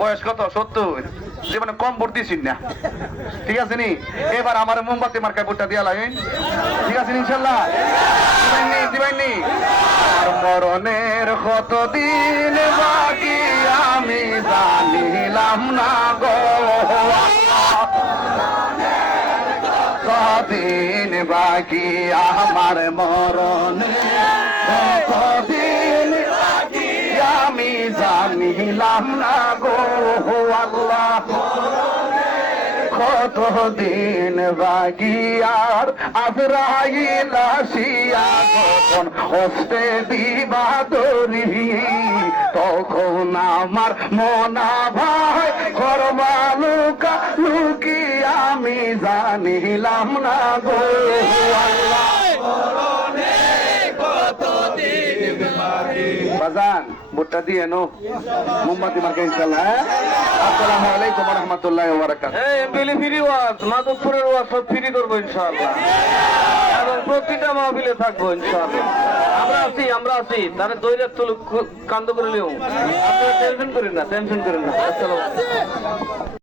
বয়স কত 70 জীবনে কম ভোট দিয়েছেন না ঠিক আছে নি এবার আমার মোমবাতি মার্কায় ভোটটা দিয়া লাগে ঠিক আছে ইনশাল্লাহ দিবাইনি আর মরণের কতদিন বাকি আমি জানিলাম না গো কতদিন বাকি আমার মরণের কতদিন আমি জানিলাম না গো আল্লাহ কতদিন বাকি আর আজরাইল আসিয়া যখন হস্তে দিবা দরি তখন আমার মনা ভাই করবা লুকা লুকি আমি জানিলাম না গো আল্লাহ বাজান ভোটটা দিয়ে নো মোমবাতি মার্কা ইনশাআল্লাহ। আসসালামু আলাইকুম ওয়া রাহমাতুল্লাহি ওয়া বারাকাতুহু। এমপিলি ফ্রি ওয়াজ মাধবপুরের ওয়াজ সব ফ্রি করবো ইনশাআল্লাহ এবং প্রতিটা মাহফিলে থাকবো ইনশাআল্লাহ। আমরা আছি তাহলে দৈরাত তুল কান্দ করে নিও, আপনারা টেনশন করেন না। আসসালামু আলাইকুম।